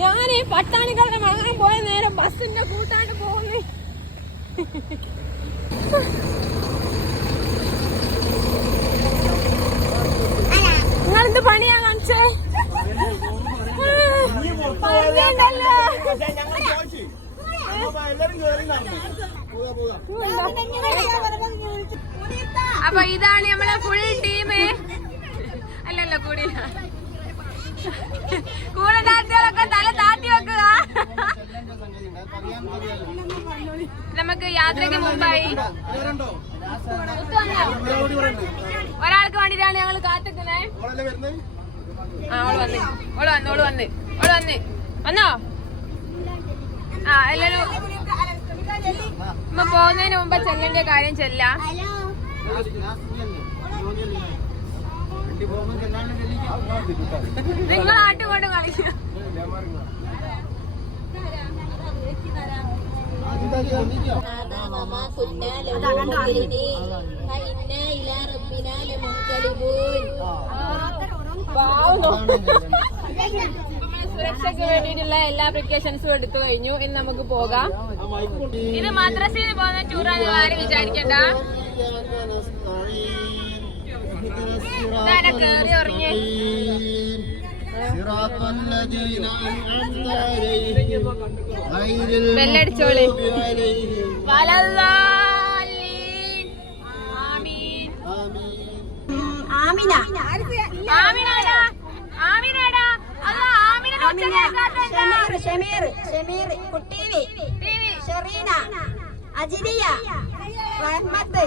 ഞാനീ പട്ടാണിക്കാരുടെ വാങ്ങാൻ പോയ നേരം ബസ്സിന്റെ കൂട്ടാണ്ട് പോകുന്നു. നിങ്ങളെന്ത് പണിയാ കാണിച്ചേ? അപ്പൊ ഇതാണ് നമ്മളെ ഫുൾ ടീം. അല്ലല്ല കൂടിയില്ല, കൂടെ താത്തികളൊക്കെ തല താത്തി വെക്കുക. നമുക്ക് യാത്രയ്ക്ക് മുമ്പായി ഒരാൾക്ക് വേണ്ടിട്ടാണ് ഞങ്ങൾ കാത്തിക്കുന്നേ. ഓള് വന്നോ? ആ എല്ലാരും പോകുന്നതിന് മുമ്പ് ചെല്ലേണ്ട കാര്യം ചെല്ലാം. നിങ്ങൾ ആട്ടുകൊണ്ട് കളിക്കുക. സുരക്ഷയ്ക്ക് വേണ്ടിയിട്ടുള്ള എല്ലാ പ്രിക്കോഷൻസും എടുത്തു കഴിഞ്ഞു. ഇനി നമുക്ക് പോകാം. ഇത് മദ്രസയിൽ പോകുന്ന ടൂറാണ് ആരും വിചാരിക്കണ്ട. കേറി ഉറങ്ങി ബെല്ലടിച്ചോളി. അജിരിയ റഹ്മത്ത്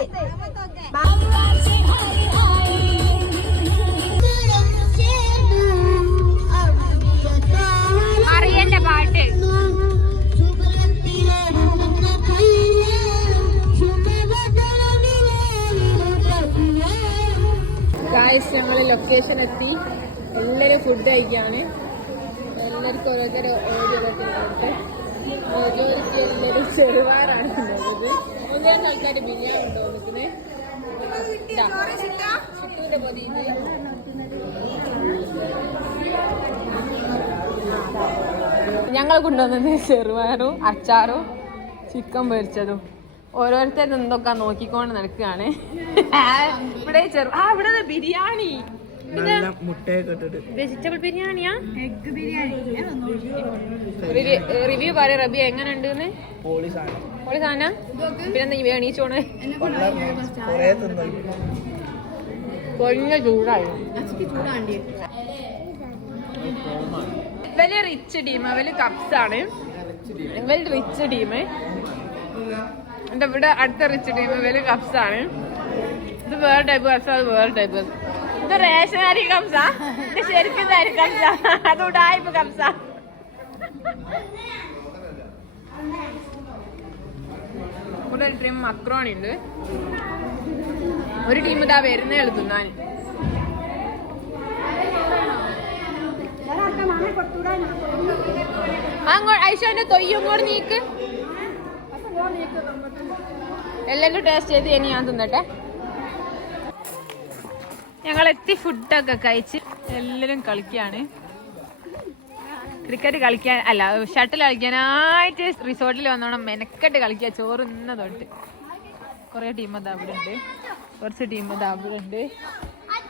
അറിയന്റെ പാട്ട്. ഗായ്സ്, ഞങ്ങൾ ലൊക്കേഷൻ എത്തി. എല്ലാവരും ഫുഡ് കഴിക്കാണ്. എല്ലാവർക്കും ഓരോരുത്തർ ഓരോരുത്തർക്ക് എല്ലാവരും ചെറുവാറാണ് ഉള്ളത്. ഒന്നേ ആൾക്കാർ ബിരിയാണി ഉണ്ടോ നിൽക്കുന്നത്? ചിട്ടൂന്റെ പൊതിന്ന് ഞങ്ങൾ കൊണ്ടുവന്നത് ചെറുപയറും അച്ചാറും ചിക്കൻ പൊരിച്ചതും. ഓരോരുത്തരും എന്തൊക്കെ നോക്കിക്കൊണ്ട് നടക്കുകയാണ്. ഇവിടെ ഇവിടെ ബിരിയാണി, വെജിറ്റബിൾ ബിരിയാണിയാ? എഗ് ബിരിയാണി. റിവ്യൂ പറയാ റബി, എങ്ങനെ ഉണ്ട്? പൊളി സാധന. പിന്നെന്താ വേണീച്ചോണ്? കൊഞ്ഞ ചൂടായി. വലിയ റിച്ച് ടീം, വലിയ കപ്സ് ആണ്. വലിയ റിച്ച് ടീം. എന്റെ ഇവിടെ അടുത്ത റിച്ച് ടീം വലിയ കപ്സ് ആണ്. ഇത് വേറെ ടൈപ്പ് കപ്സ്, അത് വേറെ ടൈപ്പ്. ഇത് റേഷനറി കപ്സാ, ഇത് ശരിക്കും തരി കപ്സാ, അത് ഉടായ്പ കപ്സാ. ഇവിടെ ഒരു ടീം മക്രോണി ഉണ്ട്. ഒരു ടീം ഇതാ വരുന്നേ ഉള്ളു തിന്നാൻ. ഐശോന്റെ തൊയ്യും കൂടെ നീക്ക്. എല്ലാരും ടേസ്റ്റ് ചെയ്ത് ഇനി ഞാൻ തിന്നട്ടെ. ഞങ്ങളെത്തി, ഫുഡൊക്കെ കഴിച്ച് എല്ലാരും കളിക്കാണ്. ക്രിക്കറ്റ് കളിക്കാൻ അല്ല, ഷട്ടിൽ കളിക്കാനായിട്ട് റിസോർട്ടിൽ വന്നോണം മെനക്കെട്ട് കളിക്കുക. ചോറ് ഇന്ന തൊട്ട് കുറെ ടീം അത് അവിടെ ഉണ്ട്, കുറച്ച് ടീം അത് അവിടെ ഉണ്ട്,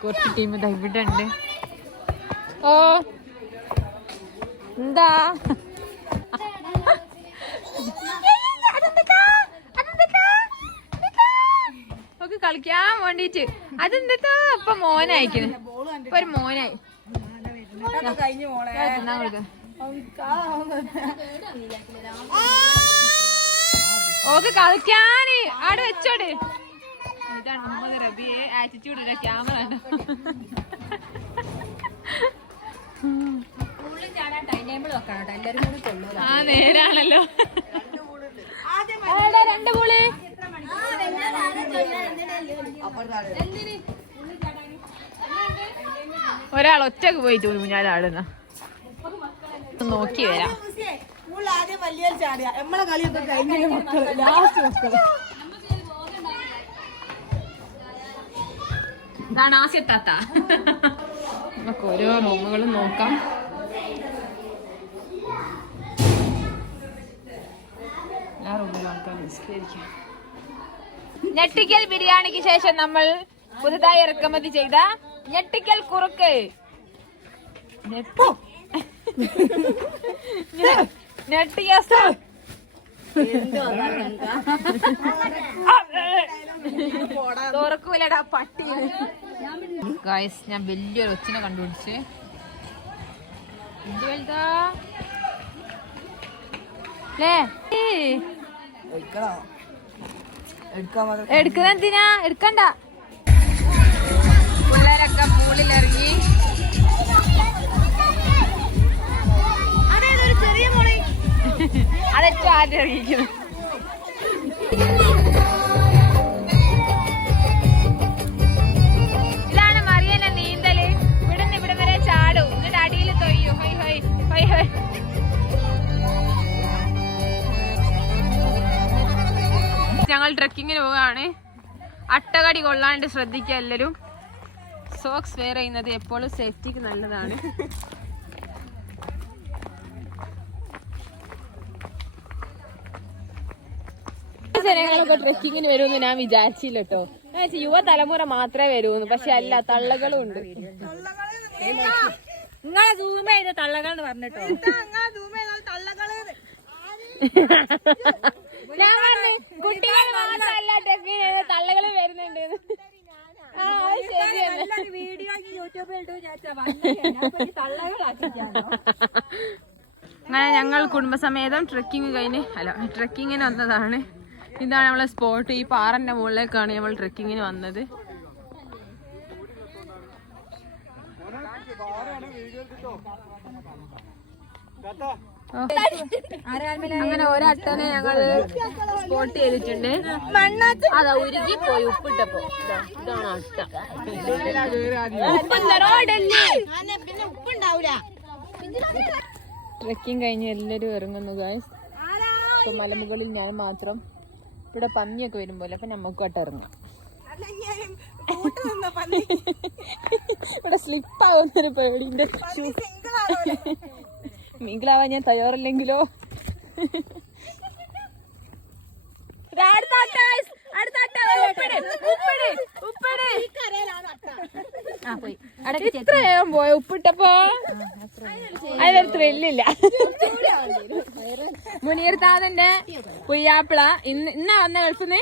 കുറച്ച് ടീം ഇത് ഇവിടെ ഉണ്ട്. ഓ എന്താ ഒക്കെ കളിക്കാൻ വേണ്ടീട്ട് അതെന്താ ഇപ്പൊ മോനായിക്കണ്. ഇപ്പൊ ഒരു മോനായി. ഓക്ക് കളിക്കാന് അവിടെ വെച്ചോട്. ഇതാണ് മുഹമ്മദ് റബിയെ ആറ്റിറ്റ്യൂഡ് ഇല്ല. ക്യാമറ ആ നേരാണല്ലോ. രണ്ട് പൂള് ഒരാൾ ഒറ്റക്ക് പോയിട്ട് ഞാൻ ആടുന്ന നോക്കി വരാം. ഇതാണ് ആസ്യത്താത്ത. നമുക്ക് ഓരോ റൂമുകളും നോക്കാം. ഞെട്ടിക്കൽ ബിരിയാണിക്ക് ശേഷം നമ്മൾ പുതുതായി ഇറക്കുമതി ചെയ്ത ഞെട്ടിക്കൽ കുറുക്ക്. തുറക്കൂലടാ പട്ടി. ഗായ്സ്, ഞാൻ വലിയൊരു ഒച്ചിനെ കണ്ടുപിടിച്ച്. എന്ത് വലുതാ എടുക്കുന്ന എന്തിനാ? എടുക്കണ്ട. പിള്ളേരൊക്കെ പൂളിലിറങ്ങി. അതേതൊരു ചെറിയ മോളെ അതെറ്റവും ആദ്യം ഇറങ്ങിക്കുന്നു. ഇതാണ് മറിയന്റെ നീന്തല്. ഇവിടുന്ന് ഇവിടെ വരെ ചാടും, എന്നിട്ട് അടിയിൽ തൊയ്യും. Hi hi hi hi. ഞങ്ങൾ ട്രെക്കിങ്ങിന് പോവുകയാണ്. അട്ടകടി കൊള്ളാണ്ട് ശ്രദ്ധിക്കുക എല്ലാവരും. സോക്സ് വെയർ ചെയ്യുന്നത് എപ്പോഴും സേഫ്റ്റിക്ക് നല്ലതാണ്. ജനങ്ങളൊക്കെ ട്രെക്കിങ്ങിന് വരുമെന്ന് ഞാൻ വിചാരിച്ചില്ല കേട്ടോ. യുവതലമുറ മാത്രമേ വരുമെന്ന്. പക്ഷെ അല്ല, തള്ളകളും ഉണ്ട്. നിങ്ങളെ സൂം ചെയ്ത തള്ളകൾ എന്ന് പറഞ്ഞിട്ടോ. ഞാൻ പറഞ്ഞു കുട്ടികൾ മാത്രമല്ല ട്രെക്കിങ് തള്ളകളും വരുന്നുണ്ട്. അങ്ങനെ ഞങ്ങൾ കുടുംബസമേതം ട്രെക്കിങ്ങിന് വന്നതാണ്. ഇതാണ് നമ്മളെ സ്പോട്ട്. ഈ പാറന്റെ മുകളിലേക്കാണ് നമ്മൾ ട്രെക്കിങ്ങിന് വന്നത്. അങ്ങനെ ഒരട്ടനെ ഞങ്ങള് സ്പോട്ട് ചെയ്തിട്ടുണ്ട്. അതാ ഉരുകി പോയി ഉപ്പിട്ടപ്പോ. ഇതാണ് അട്ട. ട്രെക്കിംഗ് കഴിഞ്ഞ് എല്ലാരും ഇറങ്ങുന്നു ഗായ്സ്. ഇപ്പൊ മലമുകളിൽ ഞാൻ മാത്രം. ഇവിടെ പന്നിയൊക്കെ വരുമ്പോലെ. അപ്പൊ നമ്മക്കും ഇറങ്ങാം. ഇവിടെ സ്ലിപ്പാകുന്നൊരു പേടിന്റെ. മിങ്കിളാവാൻ ഞാൻ തയ്യാറല്ലെങ്കിലോ. ഇത്രയും പോയ ഉപ്പിട്ടപ്പോ അതിലൊരു ത്രില്ലില്ല. മുനീർത്താദന്റെ പുയ്യാപ്പിള ഇന്നാ വന്ന ഗൾഫിന്ന്.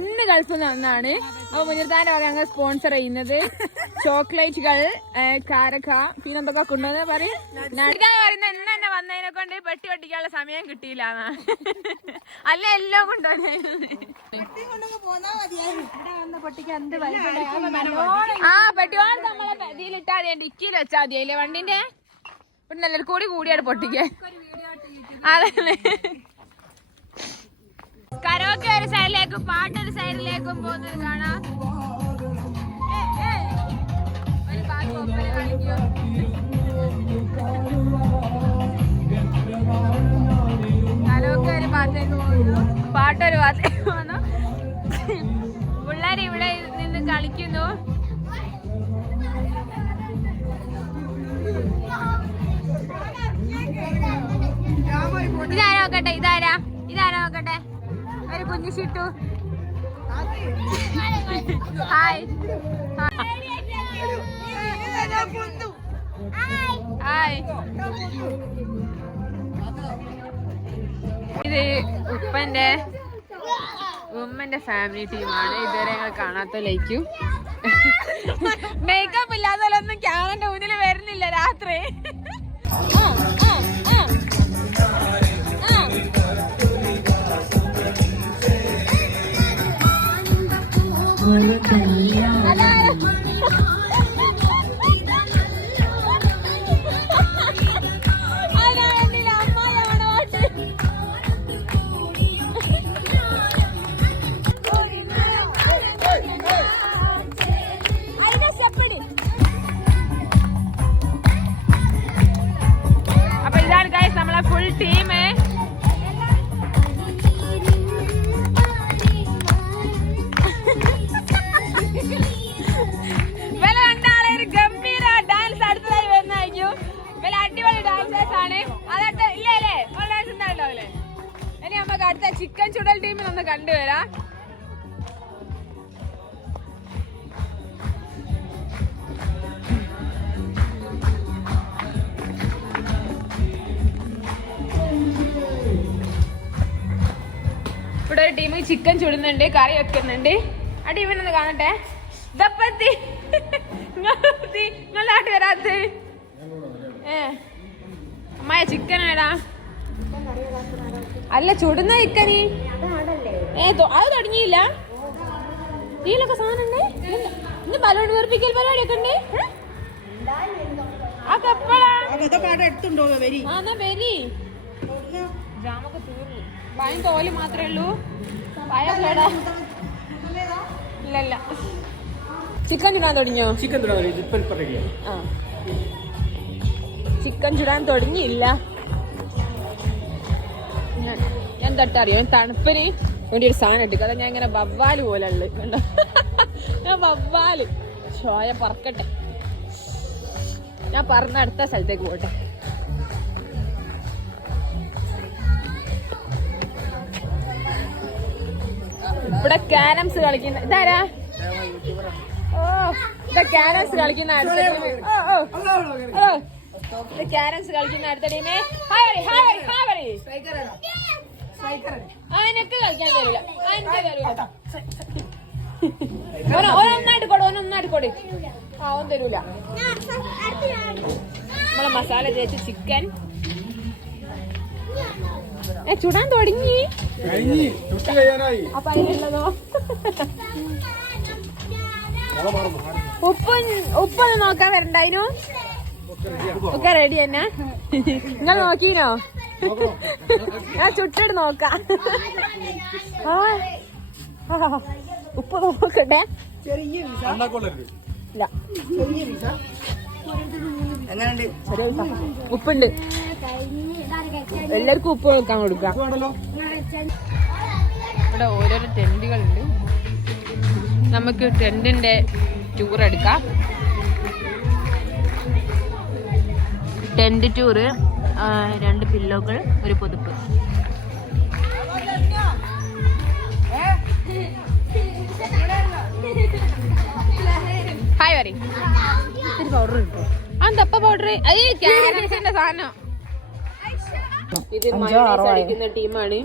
ഇന്ന് ഗൾഫിന്ന് വന്നാണ്. അപ്പൊ മുനീർത്താന്റെ വക ഞങ്ങൾ സ്പോൺസർ ചെയ്യുന്നത് ചോക്ലേറ്റുകൾ, കാരക്ക, പിന്നെന്തൊക്കെ കൊണ്ടുവന്ന് പറയും. പറയുന്ന ഇന്ന് തന്നെ വന്നതിനെ കൊണ്ട് പെട്ടി പൊട്ടിക്കാനുള്ള സമയം കിട്ടിയില്ല. അല്ല എല്ലാം കൊണ്ടുവന്നെ. ആ പെട്ടിവാട് നമ്മളെ ഇതിലിട്ടാ മതി. ഡിക്കിയിൽ വെച്ചാൽ മതി. അതിലെ വണ്ടിന്റെ ഇവിടെ എല്ലാവരും കൂടിയാണ് പൊട്ടിക്കാൻ. അതല്ലേ കരോക്കെ ഒരു സൈഡിലേക്കും പാട്ടൊരു സൈഡിലേക്കും പോകുന്നത് കാണാം. ഒരു പാട്ട് ഒപ്പന കളിക്കോ. കരോക്കെ ഒരു ഭാഗത്തേക്ക് പോകുന്നു, പാട്ടൊരു ഭാഗത്തേക്ക് പോകുന്നു. പിള്ളേർ ഇവിടെ നിന്ന് കളിക്കുന്നു. ഇതാരാ നോക്കട്ടെ, ഇതാരാ നോക്കട്ടെ. ഒരു കുഞ്ഞു ചിട്ടു. Hi hi. ഇത് ഉമ്മന്റെ ഫാമിലി ടീമാണ്. ഇതുവരെ ഞങ്ങൾ കാണാത്ത ലൈക്കും. മേക്കപ്പ് ഇല്ലാത്തതൊന്നും ക്യാമറന്റെ മുന്നിൽ വരുന്നില്ല രാത്രി. അടുത്ത ചിക്കൻ ചുടൽ ടീമിനൊന്ന് കണ്ടുവരാം. ഇവിടെ ഒരു ടീം ചിക്കൻ ചുടുന്നുണ്ട്, കറി വെക്കുന്നുണ്ട്. ആ ടീമിനൊന്ന് കാണട്ടെ. ദപ്പത്തി നിങ്ങൾ നാട്ട് വരാത്ത അമ്മായ ചിക്കൻ ആടാ അല്ല ചുടുന്ന ചിക്കനി അത് തുടങ്ങിയില്ല. ഇതിലൊക്കെ സാധനം ഇന്ന് ബലൂൺ വീർപ്പിക്കൽ പരിപാടിയൊക്കെ ഉണ്ട്. അതൊക്കെ എപ്പോഴാ വരി ജാമൊക്കെ തീർന്നു. ഭയം തോല് മാത്രമേ ഉള്ളൂ. ഭയടാ ഇല്ലല്ല. ചിക്കൻ ചുടാൻ തുടങ്ങിയോ? ചിക്കൻ ചുടാൻ തുടങ്ങിയില്ല. ഞാൻ തൊട്ടറിയോ തണുപ്പിന് വേണ്ടി ഒരു സാധനം ഇട്ടു. അതാ ഞാൻ ഇങ്ങനെ വവ്വാല് പോലെ ഉള്ളു കണ്ടോ. ഞാൻ വവ്വാല് ചോയ പറക്കട്ടെ. ഞാൻ പറന്ന അടുത്ത സ്ഥലത്തേക്ക് പോട്ടെ. ഇവിടെ ക്യാരംസ് കളിക്കുന്ന ഇതാരാ? ഓ ഇവിടെ ക്യാരംസ് കളിക്കുന്ന അടുത്ത ടീമ്. ക്യാരംസ് കളിക്കുന്ന അടുത്ത ടീമേ അതിനൊക്കെ കളിക്കാൻ തരില്ല. ഒന്നൊന്നായിട്ട് കൊടു. ആ ഒന്നും തരൂല. നമ്മളെ മസാല തേച്ച് ചിക്കൻ ചുടാൻ തുടങ്ങി. അപ്പൊ അതിലുള്ളതോ ഉപ്പൊന്ന് നോക്കാൻ വരണ്ടായിനു. ഒക്കെ റെഡി തന്നെ. നിങ്ങൾ നോക്കീനോ? ഞാൻ ചുട്ടിട്ട് നോക്കാം. ഉപ്പ് നോക്കട്ടെ. ഉപ്പുണ്ട്. എല്ലാവർക്കും ഉപ്പ് നോക്കാൻ കൊടുക്കാം. ഇവിടെ ഓരോരോ ടെന്റുകളുണ്ട്. നമുക്ക് ടെന്റിന്റെ ടൂർ എടുക്കാം. ടെന്റ് ടൂറ്, 2 പില്ലോകൾ, ഒരു പുതുപ്പ്. ഹായ് പറയും. പൗഡർ കിട്ടും. അന്തപ്പ പൗഡർ ക്യാരറ്റ്സിന്റെ സാധനം. ഇത് മയോണൈസ് അടിക്കുന്ന ടീമാണ്.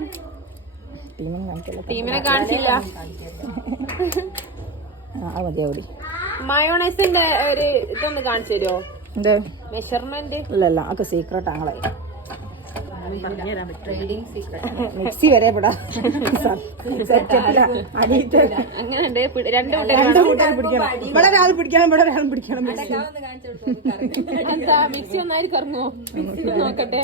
ടീമിനെ കാണിച്ചില്ല. മയോണൈസിന്റെ ഒരു ഇതൊന്ന് കാണിച്ചു തരുമോ? മെഷർമെന്റ് ഇല്ലല്ല ഒക്കെ സീക്രട്ട് ആങ്ങളെ മിക്സി വരെ അങ്ങനെയുണ്ട്. 2 കൂട്ടർ പിടിക്കണം. ഇവിടെ ഒരാൾ പിടിക്കണം, ഇവിടെ ഒരാൾ പിടിക്കണം. എന്താ മിക്സി ഒന്നായിട്ട് കറങ്ങോ? നോക്കട്ടെ.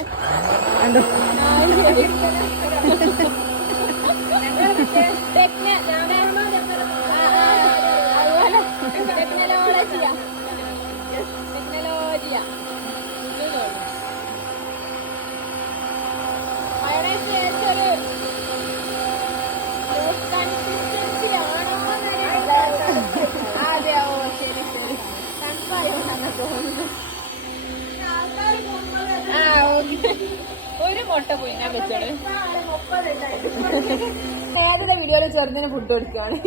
ഒരു മുട്ട പോയി ഞാൻ വെച്ചോളൂ. നേരത്തെ വീഡിയോയില് ചെറുതിന് ഫുഡ് കൊടുക്കുകയാണ്.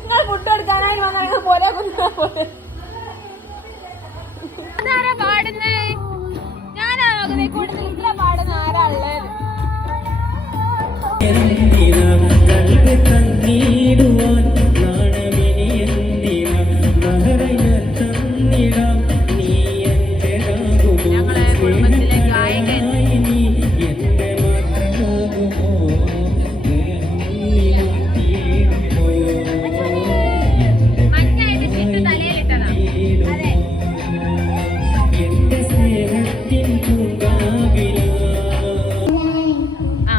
നിങ്ങൾ ഫുഡ് കൊടുക്കാനായി വന്നാൽ പോലെ അതാരാ പാടുന്നത്? ഞാനാ നോക്കുന്നത്. കൂടുതൽ പാടുന്ന ആരാ ഉള്ളത്? ഞങ്ങളെ കുടുംബത്തിലെ ഗായകൻ മഞ്ഞായിട്ട് ചിട്ട് തലയിലിട്ടതാ. അതെ. ആ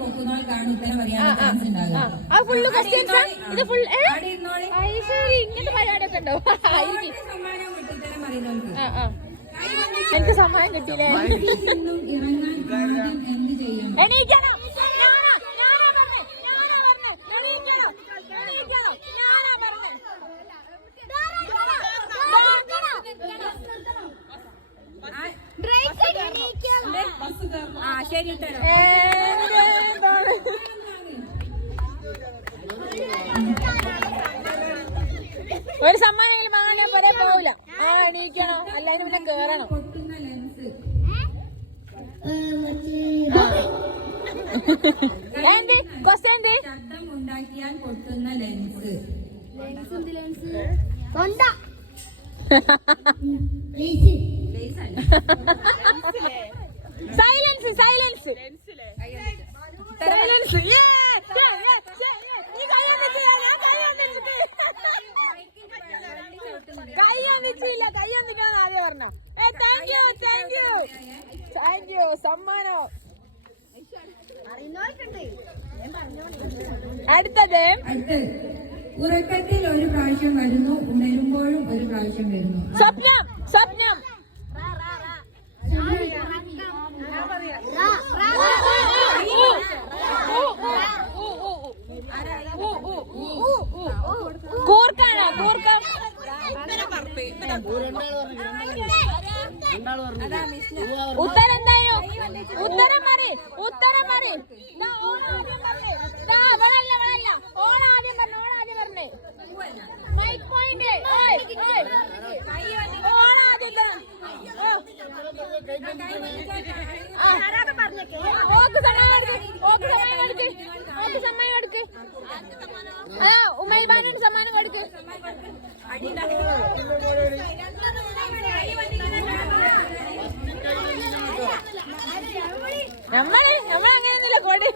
പൊക്കുന്നോൾക്കാണ് ഉത്തരം അറിയാൻ ചാൻസ് ഉണ്ടാകുക. ഫുള്ള് ക്വസ്റ്റ്യൻസ് ഇത് ഫുൾ അവിടെ ഇരുന്നോളെ. ശരി ഇങ്ങനത്തെ പരിപാടിയൊക്കെ ഉണ്ടോ സമ്മാനം കിട്ടും ഉത്തരം അറിയുന്നവർക്ക്. എനിക്ക് സമ്മാനം കിട്ടിയില്ലേ നിന്നും ഇറങ്ങാൻ ആദ്യം എന്ത് ചെയ്യണം? എണീക്കണം ശരി ഉത്തരം. ഒരു സമ്മാനം വാങ്ങാൻ പോലെ പോവില്ല. എണീക്കണോ അല്ലാതെ പിന്നെ കേറണം. പൊട്ടുന്ന ലെൻസ്. ശബ്ദം ഉണ്ടാക്കിയാൽ പൊട്ടുന്ന ലെൻസ്. സൈലൻസ് സൈലൻസ് കയ്യൊന്നിച്ചില്ല കയ്യൊന്നിട്ടാന്ന് ആദ്യം പറഞ്ഞ. താങ്ക് യു സമ്മാനം. അടുത്തത് ഉറക്കത്തിൽ ഒരു പ്രാവശ്യം വരുന്നു, ഉണരുമ്പോഴും ഒരു പ്രാവശ്യം വരുന്നു. സ്വപ്നം സ്വപ്നം കൂർക്കാണോ കൂർക്കം ഉത്തരം എന്തായോ ഉത്തരം മറി ഉത്തരം മറി ഓണാദ്യം പറഞ്ഞേ മൈക്ക് പോയിന്റ് ഓണാദ്യം തരണം. സമ്മാനം കൊടുക്ക് ഉമ്മൈബാനോട് സമ്മാനം കൊടുക്ക്. നമ്മളങ്ങനെയൊന്നുമില്ല കൊടി.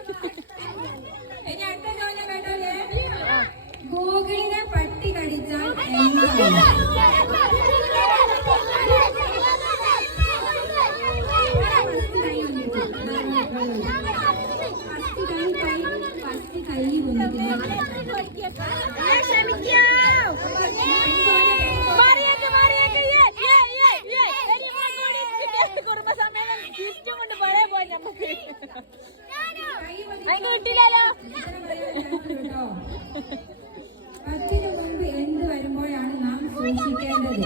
ഇനി അടുത്ത ചോദ്യം കേട്ടോലേ. ഗൂഗിളിനെ പട്ടി കടിച്ചാൽ എന്താണ്? കുടുംബസമേതം ഇഷ്ടം കൊണ്ട് പഴയ പോയി നമുക്ക് അതിന് കിട്ടില്ലല്ലോ. പത്തിന് മുമ്പ് എന്ത് വരുമ്പോഴാണ് നാം സൂക്ഷിക്കേണ്ടത്?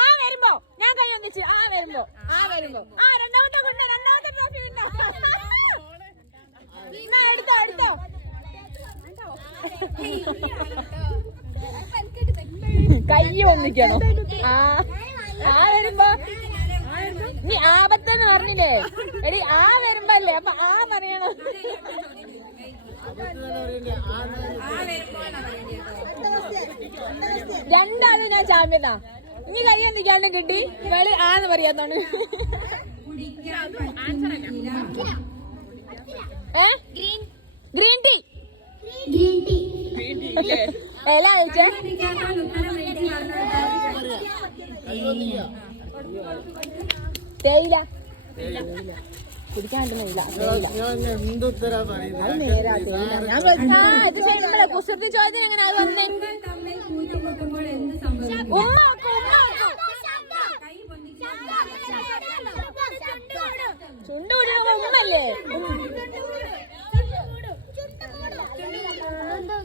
ആ വരുമ്പോ ഞാൻ കൈ ഒന്നിച്ച് ആ വരുമ്പോ രണ്ടാമത്തെ കൊണ്ടോ രണ്ടാമത്തെ ട്രോഫി ഉണ്ടോ എടുത്തോ എടുത്തോ. കൈ ഒന്നിക്കണോ? ആ വരുമ്പോ നീ ആപത്തെന്ന് പറഞ്ഞില്ലേ എടി ആ വരുമ്പോ അല്ലേ അപ്പൊ ആ പറയണോ? രണ്ടാളും ഞാൻ ചാമ്പ്യനാ. ഇനി കൈ എന്തിക്കാണ്ട് കിട്ടി വെളി ആന്ന് പറയാത്തോണ്ട്. ഗ്രീൻ ടീ എല കഴിച്ചേ തേയില കുടിക്കാൻ കുസൃതി ചോദ്യം എങ്ങനെ തമ്മിൽ കൂട്ടുമുട്ടുമ്പോൾ എന്ത് സംഭവിക്കും? ചുണ്ട് കുടിക്കുമ്പോ ഉമ്മല്ലേ?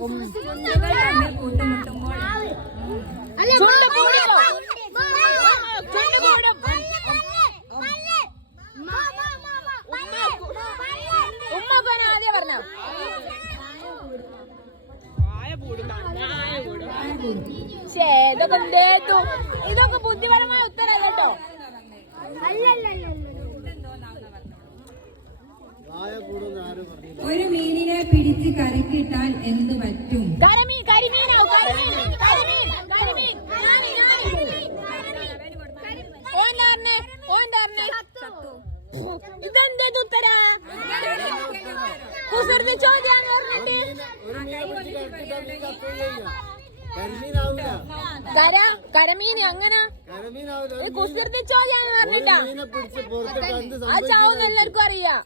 കുഞ്ഞുങ്ങൾ തമ്മിൽ കൂട്ടുമുട്ടുമ്പോൾ ചുണ്ട് കൂടിയോ? ചുണ്ട് കൂടും. ഉമ്മ ആദ്യം പറഞ്ഞ ഇതൊക്കെ എന്തേതു ഇതൊക്കെ ബുദ്ധിപരമായ ഉത്തരം കേട്ടോ. ഒരു മീനിനെ പിടിച്ച് കരക്കിട്ടാൽ എന്ത് പറ്റും? കരിമീൻ കരിമീനാവും കരിമീൻ ഇതെന്തേത് ഉത്തര കുസൃതി ചോദ്യാന്ന് പറഞ്ഞിട്ട് കരമീൻ അങ്ങനെ കുസൃതി ചോദ്യം പറഞ്ഞിട്ടാ ആ ചാവുന്ന എല്ലാവർക്കും അറിയാം.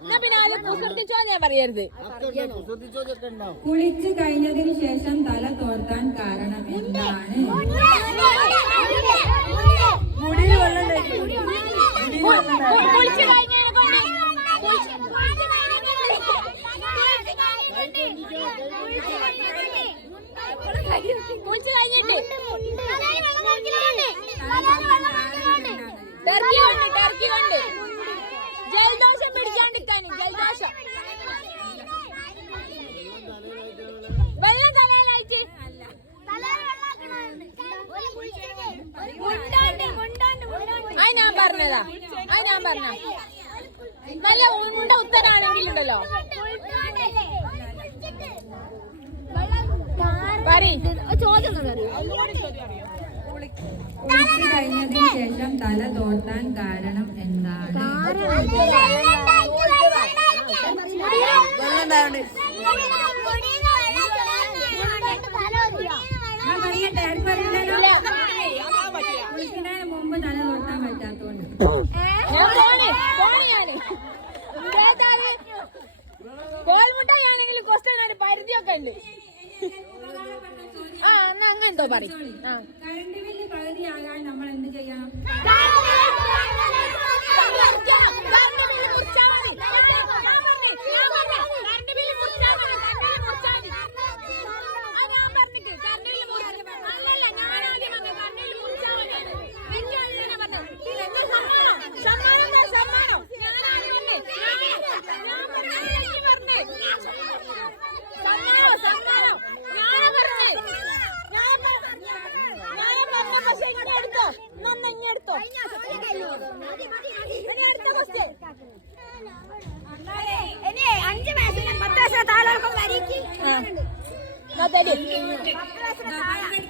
എന്നാ പിന്നെ ആരും കുസൃതി ചോദ്യം പറയരുത്. കുളിച്ചു കഴിഞ്ഞതിന് ശേഷം തല തോർത്താൻ കാരണം എന്താണ്? കുളിച്ചു കഴിഞ്ഞതിനെ കൊണ്ട് കുളിച്ചു കഴിഞ്ഞിട്ട് ടർക്കി കൊണ്ട് ജലദോഷം പിടിക്കാണ്ടിരിക്കാനും ജലദോഷം വെള്ളം തലയിലായിട്ട് അത് ഞാൻ പറഞ്ഞതാ. അത് ഞാൻ പറഞ്ഞ നല്ല ഉണ്ട ഉത്തരാണെങ്കിലുണ്ടല്ലോ കുളിച്ചു കഴിഞ്ഞതിന് ശേഷം തല തോർത്താൻ കാരണം എന്താണ്? കുളിക്കുന്നതിന് മുമ്പ് തല തോർത്താൻ പറ്റാത്തോണ്ട്. കോൽമുട്ടായാണെങ്കിൽ ക്വസ്റ്റ്യൻ ഒരു പരിധിയൊക്കെ ഉണ്ട്. ആ എന്നാ അങ്ങനെന്തോ പറയും. കറണ്ട് ബില്ല് പകുതിയാകാൻ നമ്മൾ എന്ത് ചെയ്യണം?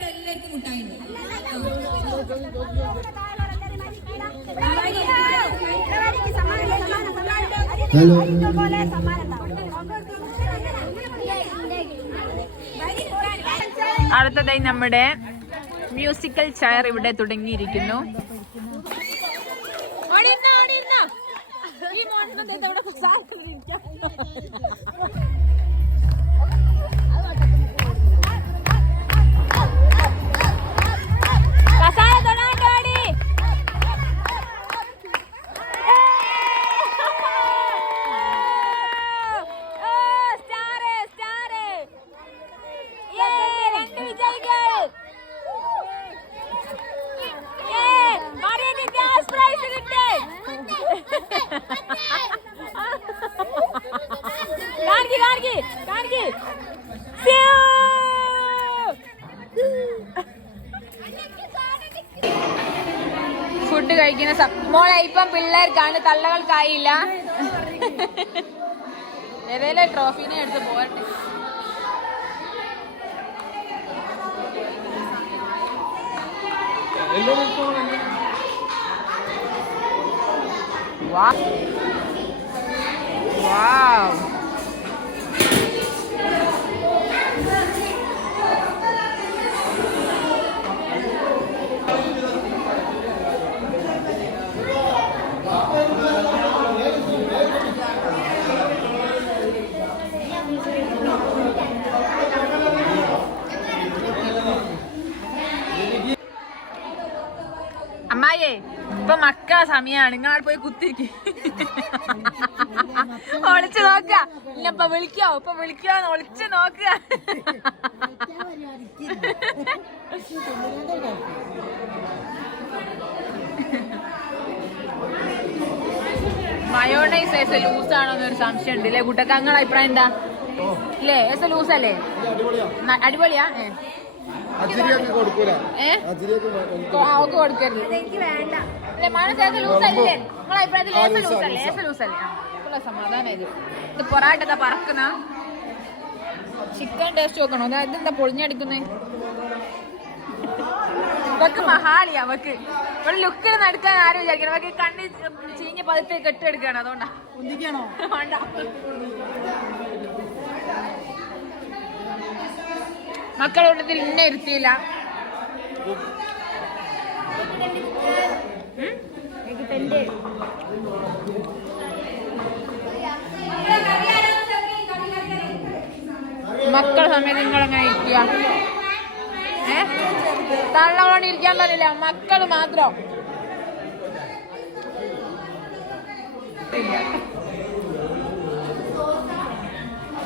എല്ലാവർക്കും മുട്ടായിണ്ട്. അടുത്തതായി നമ്മുടെ മ്യൂസിക്കൽ ചെയർ ഇവിടെ തുടങ്ങിയിരിക്കുന്നു. ഫുഡ് കഴിക്കുന്ന മോളെ ഇപ്പം പിള്ളേർക്കാണ്, തള്ളകൾക്കായില്ല. ഏതേലും ട്രോഫീനെ എടുത്ത് പോരട്ടെ. വാവ് അമ്മായിയെ ഇപ്പൊ മക്കളെ സമയാണ്, നിങ്ങളവിടെ പോയി കുത്തിരിക്കും. ഒളിച്ചു നോക്കുക. ഇല്ല ഇപ്പൊ വിളിക്കോ, ഇപ്പൊ വിളിക്കോന്ന് ഒളിച്ചു നോക്കുക. മയോണൈസ് ഏസ ലൂസാണോന്നൊരു സംശയം ഉണ്ട്. ഇല്ലേ കുട്ടക്ക, നിങ്ങളുടെ അഭിപ്രായം എന്താ? ഇല്ലേ ഏസ ലൂസല്ലേ? അടിപൊളിയാ? അവക്ക് കൊടുക്കരുത്. മയോണൈസ് ലൂസല്ലേ? നിങ്ങളുടെ അഭിപ്രായത്തിൽ ഏസ ലൂസല്ലേ? ഏസ ലൂസല്ലേ? ഉള്ള സമാധാനം ഇത്. ഇത് പൊറാട്ട എന്താ പറക്കുന്ന? ചിക്കൻ ടേസ്റ്റ് നോക്കണോ? ഇതെന്താ പൊളിഞ്ഞടിക്കുന്നേ? ഇവക്ക് മഹാളിയാ. അവക്ക് ഇവിടെ ലുക്കിൽ നടക്കാൻ ആരും വിചാരിക്കണം. അവക്ക് കണ്ണി ചീഞ്ഞ പതുക്കെ കെട്ടിയെടുക്കുകയാണ്. അതുകൊണ്ടാ വേണ്ട. മക്കളുടെ ഇന്നെ ഇരുത്തിയില്ല. മക്കളെ സമയത്ത് നിങ്ങളെങ്ങനെ ഇരിക്കുക? തള്ളവളോട് ഇരിക്കാൻ പറ്റില്ല, മക്കള് മാത്രം.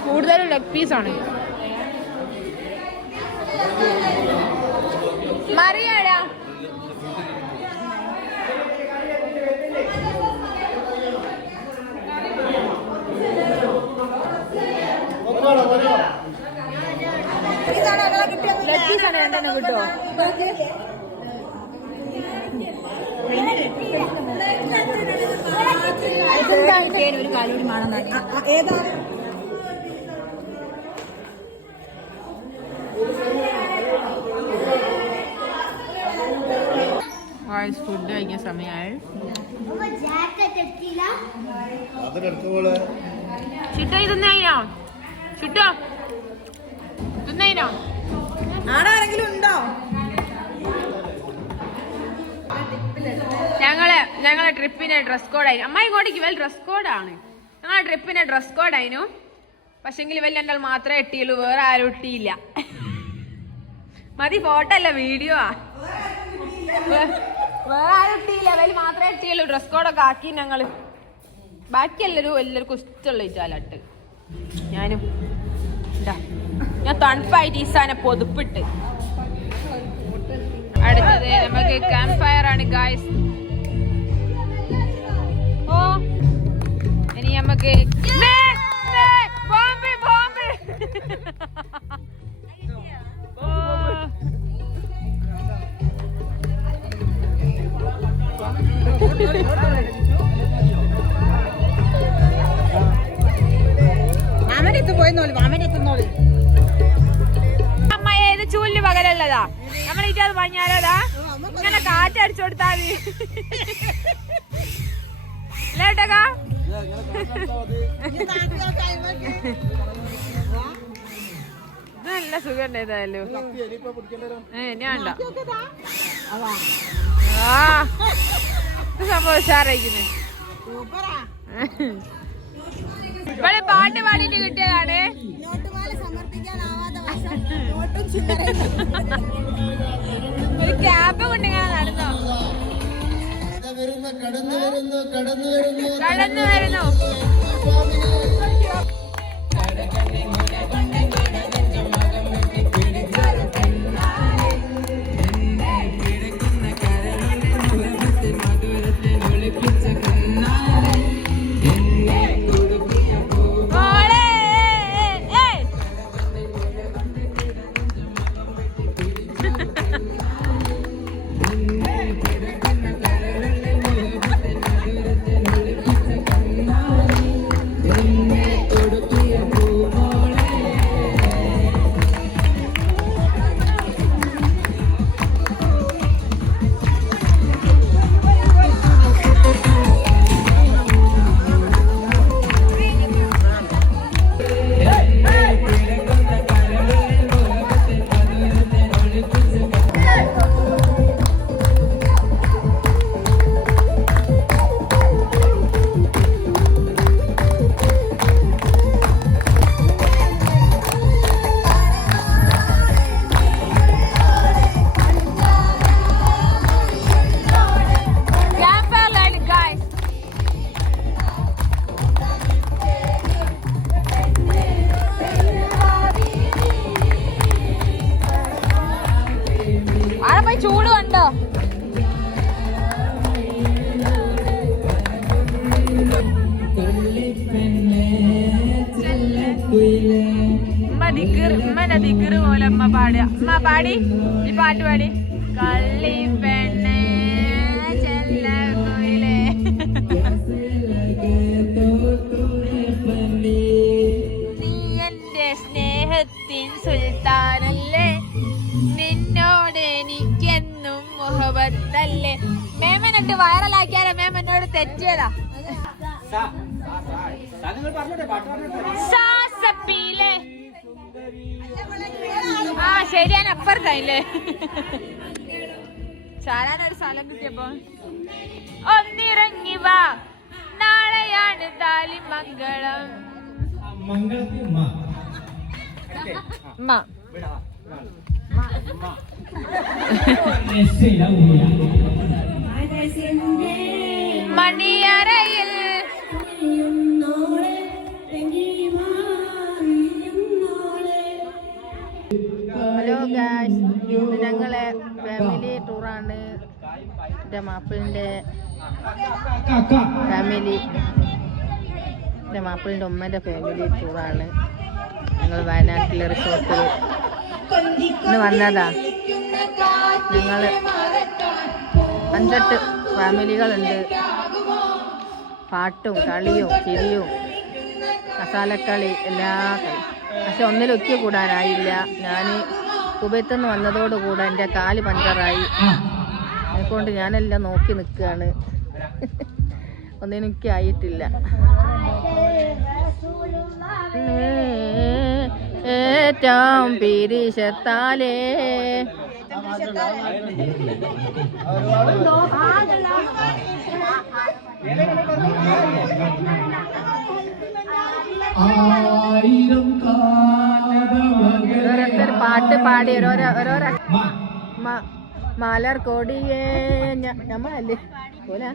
കൂടുതലും ലെഗ് പീസാണ്. മറിയാടാ രണ്ടെണ്ണം കിട്ടുമോ? ഒരു കാലോടി മാണം ഏതാണ്? ഫുഡ് കഴിക്കാൻ സമയമായി. ചിട്ട ഇതെന്നോ ചിട്ടോ തിന്നോ? ആടാരെങ്കിലും ഉണ്ടോ? ഞങ്ങളെ ട്രിപ്പിന്റെ ഡ്രസ് കോഡായി. അമ്മായി കോടിക്ക് വെൽ ഡ്രസ് കോഡാണ്. ഞങ്ങളെ ട്രിപ്പിന്റെ ഡ്രസ് കോഡായിരുന്നു. പക്ഷെങ്കിൽ വലിയ രണ്ടാൾ മാത്രമേ ഇട്ടിയുള്ളൂ, വേറെ ആരും ഇട്ടിയില്ല. മതി, ഫോട്ടോ അല്ല വീഡിയോ ആ. വേറെ ആരും ഇട്ടിയില്ല, വലിയ മാത്രമേ ഇട്ടിയുള്ളൂ. ഡ്രസ് കോഡൊക്കെ ആക്കി ഞങ്ങള്. ബാക്കി എല്ലാവർക്കും ഇഷ്ടമുള്ള ചാലട്ട്. ഞാനും ഞാൻ തണുപ്പായിട്ട് ഈ സാധനം പൊതുപ്പിട്ട്. അടുത്തത് നമുക്ക് ക്യാമ്പ് ഫയർ ആണ് ഗായ്സ്. ഓ ഇനി നമുക്ക് ബോംബ് ബോംബ്. മാമനെത്ത് പോയെന്നോളി, മാമനെത്തുന്നോളി. അമ്മ ഏത് ചൂലിന് പകരമുള്ളതാ? നമ്മളിട്ട് അത് പറഞ്ഞാലോതാ ഇങ്ങനെ കാറ്റടിച്ചു കൊടുത്താൽ മതി. ലേട്ടക്കാ ഇത് നല്ല സുഖം ഏതായാലും. ഞാണ്ട സംഭവം ഉഷാറായിക്കുന്നു. ഇവിടെ പാട്ട് പാടിയിട്ട് കിട്ടിയതാണ്. ഒരു ക്യാബ് കൊണ്ടിങ്ങനെ നടന്നോ? കടന്നു വരുന്നു. ചൂട് കണ്ടോ? ദിക്കറ് പോലെ അമ്മ പാടുക. അമ്മ പാടി ഈ പാട്ട് പാടി. കള്ളി പെണ്ണേ ചെല്ലക്കുയിലേ നീ എന്റെ സ്നേഹത്തിൻ സുൽത്താനല്ലേ, നിന്നോട് എനിക്കെന്നും മുഹബത്തല്ലേ. മേമനിട്ട് വൈറലാക്കിയാലോ? മേമനോട് തെറ്റിയതാ. ആ ശരിയാണ്, അപ്പുറത്തായില്ലേ? ചാടാനൊരു സ്ഥലം കിട്ടിയപ്പോ ഒന്നിറങ്ങി വാ നാളെയാണ് താലിമംഗളം. മണിയറയിൽ ഹലോ ഗായ്സ്, ഇത് ഞങ്ങളെ ഫാമിലി ടൂറാണ്. എൻ്റെ മാപ്പിളിൻ്റെ ഫാമിലി, എൻ്റെ മാപ്പിളിൻ്റെ ഉമ്മൻ്റെ ഫാമിലി ടൂറാണ്. ഞങ്ങൾ വയനാട്ടിലെ റിസോർട്ടിൽ ഇന്ന് വന്നതാ. ഞങ്ങൾ 5-8 ഫാമിലികളുണ്ട്. പാട്ടും കളിയും ചിരിയും മസാലക്കളി എല്ലാ കളി. പക്ഷെ ഒന്നിലൊക്കെ കൂടാനായില്ല. ഞാൻ കുവൈത്തുനിന്ന് വന്നതോടുകൂടെ എൻ്റെ കാല് പഞ്ചറായി. അതുകൊണ്ട് ഞാനെല്ലാം നോക്കി നിൽക്കുകയാണ്. ഒന്നിനൊക്കെ ആയിട്ടില്ല. ഏറ്റവും പിരിശത്താലേ ഓരോരുത്തർ പാട്ട് പാടി ഓരോരോ മലർ കൊടിയേ നമ്മളല്ലേ പോലെ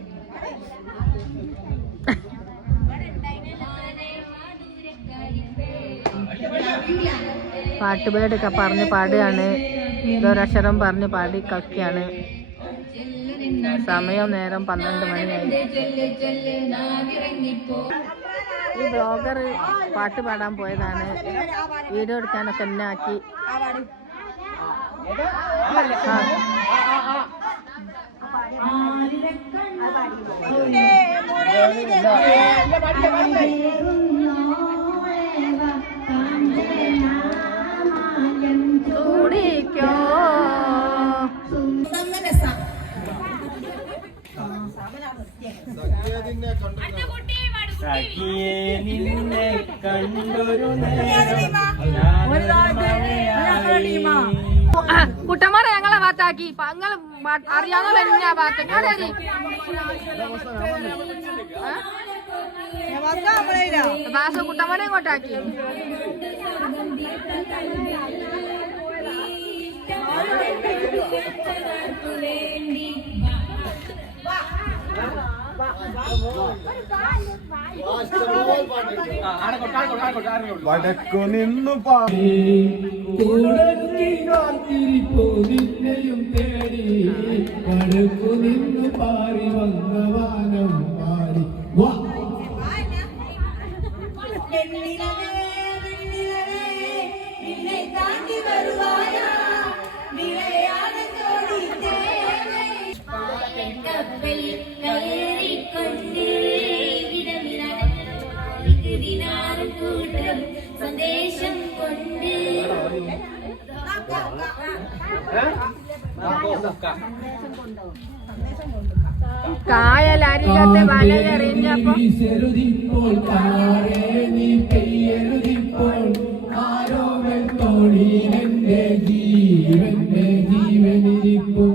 പാട്ടുപേടൊക്കെ പറഞ്ഞ് പാടുകയാണ്. ഓരോരക്ഷരം പറഞ്ഞ് പാടി കളിക്കുകയാണ്. സമയം നേരം 12 മണിയായി. ഈ ബ്ലോഗർ പാട്ട് പാടാൻ പോയതാണ്. വീഡിയോ എടുക്കാനൊക്കെ എന്നെ ആക്കി. കൂടിക്കോ നിന്നെ കണ്ടൊരു കുട്ടന്മാരെ ഞങ്ങളെ ഭാഗത്താക്കി. നിങ്ങൾ അറിയാതെ വരുന്ന ഭാഗത്ത് ബാസ കുട്ടന്മാരെ ഇങ്ങോട്ടാക്കി. വടക്കു നിന്നു പാടിരിപ്പോതിന്നെയും തേടി വടക്കു നിന്നു പാറി വന്നവാനം പാടി വാ സന്ദേശം കൊണ്ട് കായലരികത്ത് വലയെറിഞ്ഞപ്പോ തോണിയെന്റെ ജീവന്റെ ജീവനിരിക്കും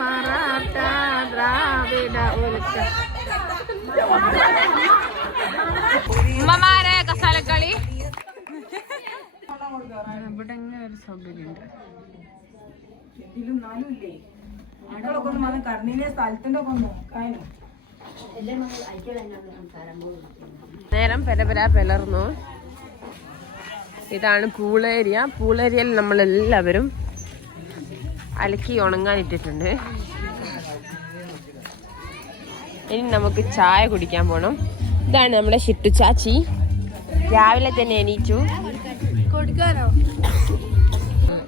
മറാഠ ദ്രാവിഡ ഉൽക്ക ഉമ്മമാരെ കസാലക്കളി. ഇവിടെ ഒരു സൗകര്യമുണ്ട്. നേരം പെരപെര പിളർന്നു. ഇതാണ് പൂൾ ഏരിയ. പൂൾ ഏരിയയിൽ നമ്മളെല്ലാവരും അലക്കി ഉണങ്ങാനിട്ടിട്ടുണ്ട്. ഇനി നമുക്ക് ചായ കുടിക്കാൻ പോണം. ഇതാണ് നമ്മുടെ ഷിട്ടു ചാച്ചി. രാവിലെ തന്നെ എണീച്ചു.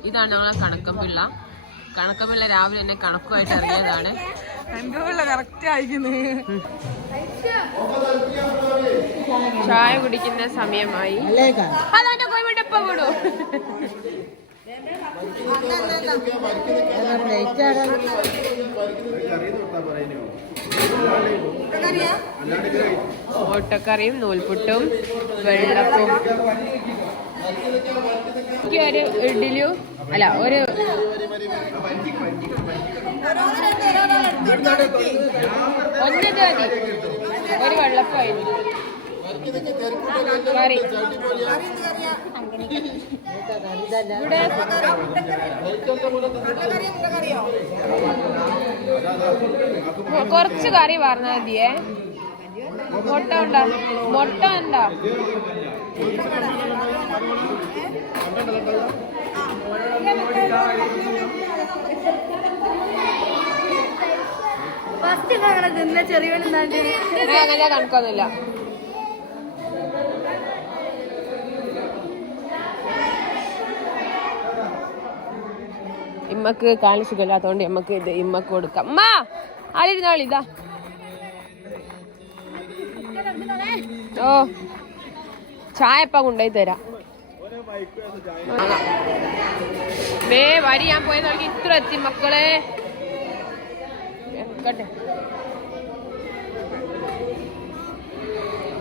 ഇതാണ് ഞങ്ങളെ കണക്കമ്പിള്ള. കണക്കമ്പിള്ള രാവിലെ തന്നെ കണക്കുമായിട്ട് ഇറങ്ങിയതാണ്. ചായ കുടിക്കുന്ന സമയമായി. അതെന്നെ കോഴിമുട്ട ഇപ്പൊ വിടൂ. മുട്ടക്കറിയും നൂൽപുട്ടും വെള്ളപ്പും. ഒരു ഇഡ്ഡലിയും അല്ല ഒരു ഒന്നത് മതി. ഒരു വെള്ളപ്പായിരുന്നു കറി. ഇവിടെ കുറച്ച് കറി പറഞ്ഞാൽ മതിയേ. മുട്ട ഉണ്ടോ? മുട്ട ഉണ്ടോ? അങ്ങനെ കണക്കൊന്നുമില്ല. ഇമ്മക്ക് കാലിന് സുഖമില്ലാത്തോണ്ട് ഇമ്മക്ക് ഇത് ഇമ്മക്ക് കൊടുക്കാം. അമ്മ ആളിരുന്നോളി. ഇതാ ഓ ചായപ്പ കൊണ്ടുപോയി തരാം. വരി ഞാൻ പോയി നോക്കി ഇത്ര എത്തി മക്കളെ.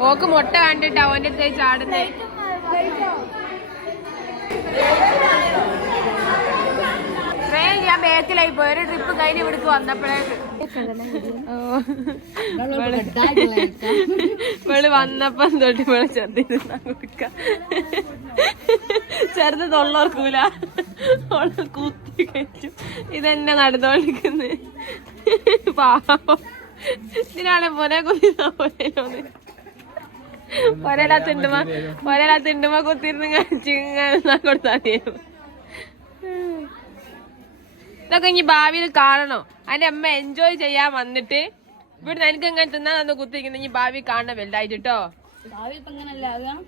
ഓക്ക് മുട്ട കണ്ടിട്ടാ ഓന്റെ അടുത്ത് ചാടുന്നേ. ഞാൻ ബേക്കിലായി പോയി. ഒരു ട്രിപ്പ് കഴിഞ്ഞ് ഇവിടേക്ക് വന്നപ്പോഴേക്ക് ഇവള് വന്നപ്പോ തൊട്ട് ഇവളെ ചെറുതിരുന്നാ കൊടുക്ക. ചെറുത് തൊള്ളോർക്കൂല, ഓളെ കുത്തി കഴിച്ചു. ഇതെന്നെ നടന്നോളിക്കുന്നു. പാവം ഇതിനാണ് പൊനെ കുത്തിരുന്ന പോലെയോന്ന്. ഒരേലാ തിണ്ടുമ്പോ കുത്തിരുന്ന് കഴിച്ച് ഇങ്ങനെ കൊടുത്താൽ ഇതൊക്കെ ഇനി ഭാവിയിൽ കാണണോ? അതിന്റെ അമ്മ എൻജോയ് ചെയ്യാൻ വന്നിട്ട് ഇവിടുന്ന് എനിക്ക് എങ്ങനെ തിന്നാൻ തന്നു കുത്തിരിക്കുന്ന ഇനി ഭാവി കാണണം വലുതായിട്ടോ.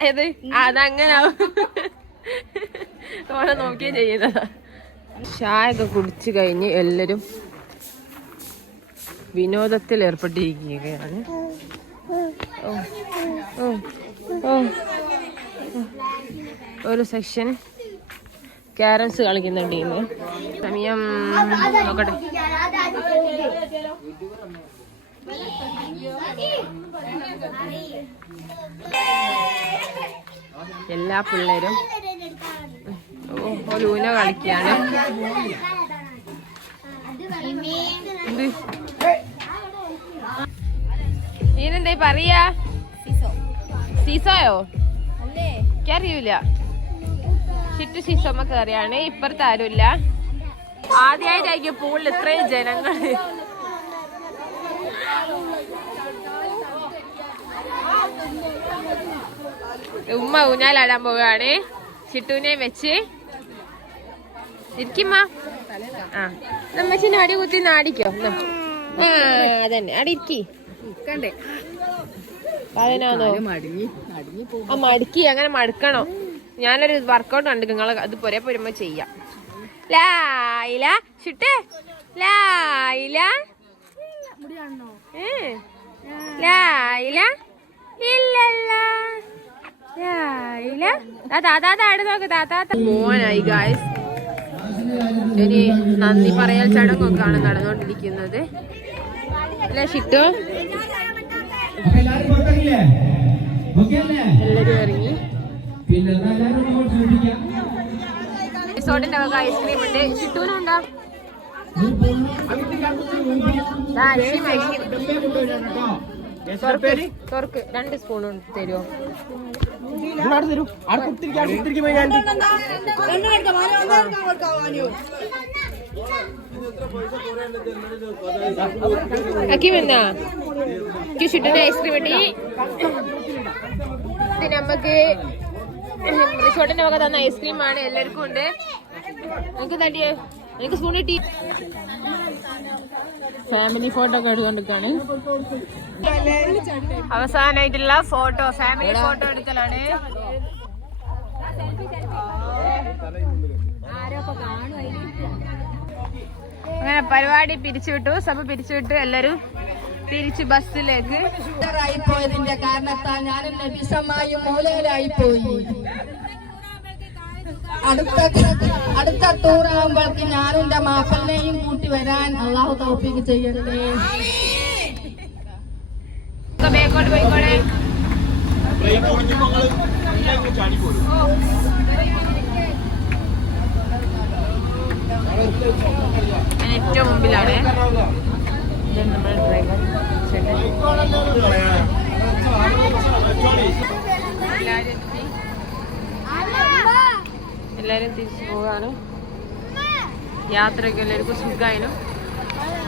ഏത് അതങ്ങനെ ഓളെ നോക്കിയേ ചെയ്യുന്നതാ. ചായ ഒക്കെ കുടിച്ചു കഴിഞ്ഞ് എല്ലാരും വിനോദത്തിൽ ഏർപ്പെട്ടിരിക്കുകയാണ്. ഒരു സെക്ഷൻ ക്യാരംസ് കളിക്കുന്ന ടീം. സമയം നോക്കട്ടെ. എല്ലാ പിള്ളേരും ലൂന കളിക്കാണ്. നീനെന്താ പറയാ? സീസോയോ? എനിക്കറിയൂല. ചുറ്റു സീസോമ്മ കയറിയാണ്. ഇപ്പുറത്ത് ആരുമില്ല. ആദ്യമായിട്ടായിരിക്കും പൂളിൽ ഇത്രയും ജനങ്ങള്. ഉമ്മ ഊഞ്ഞാലാടാൻ പോവുകയാണ് ചിട്ടുവിനെ വെച്ച്. ഇരിക്കുമ്മ. ആ നമ്മച്ചിനെ അടി കുത്തി നാടിക്കോ. അതന്നെ അടി ഇരിക്കി. അതിനാണോ ആ മടുക്കി? അങ്ങനെ മടുക്കണോ? ഞാനൊരു വർക്കൗട്ട് കണ്ടു. നിങ്ങളെ അത് പൊരേ പോരുമ്പോ ചെയ്യാം. ലായില ചുട്ടേ ലായില ലായില ഇല്ലല്ല ലായില. താത്താട് നോക്ക്. താത്താ മോനായി ഗായ്സ്. ഇനി നന്ദി പറയൽ ചടങ്ങൊക്കെയാണ് നടന്നുകൊണ്ടിരിക്കുന്നത് അല്ലേ ഷിട്ടോ? എല്ലാരും ഇറങ്ങി. റിസോർട്ടിന്റെ വക ഐസ്ക്രീം ഉണ്ട്. ഷിട്ടൂനുണ്ടോ? തുറക്ക് 2 സ്പൂൺ തരുമോ? അക്കിമെന്നാ ഷിട്ടൂന് ഐസ്ക്രീം കിട്ടി. നമുക്ക് റിസോർട്ടിന്റെ വക തന്ന ഐസ്ക്രീമാണ്. എല്ലാവർക്കും ഉണ്ട്. നമുക്ക് തട്ടിയ എനിക്ക് സ്പൂൺ കിട്ടി. ഫാമിലി ഫോട്ടോ ഒക്കെ എടുത്തോണ്ടിരിക്കാണ്. അവസാനായിട്ടുള്ള ഫോട്ടോ ഫാമിലി ഫോട്ടോ എടുക്കലാണ്. അങ്ങനെ പരിപാടി പിരിച്ചുവിട്ടു. സഭ പിരിച്ചുവിട്ടു. എല്ലാരും തിരിച്ച് ബസ്സിലേക്ക്. പോയതിന്റെ കാരണത്താൽ ഞാനും നബിസമായും മൂലയിലായി പോയി. അടുത്ത ടൂറാകുമ്പോഴേക്ക് ഞാനും എന്റെ മാപ്പലിനെയും കൂട്ടി വരാൻ അള്ളാഹു തൗഫീഖ് ചെയ്യട്ടെ. അങ്ങോട്ട് പോയിക്കോളെ. ഞാൻ ഏറ്റവും മുമ്പിലാണ്. ഇത് നമ്മുടെ ഡ്രൈവർ ചേട്ടൻ. എല്ലാവരും തിരിച്ചു പോകാണ്. യാത്രയൊക്കെ എല്ലാവർക്കും സുഖമായിരുന്നു.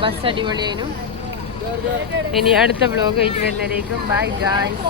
ബസ് അടിപൊളിയായിരുന്നു. ഇനി അടുത്ത വ്ലോഗ് ആയിട്ട് വരുന്നവരേക്കും ബൈ ഗായ്സ്.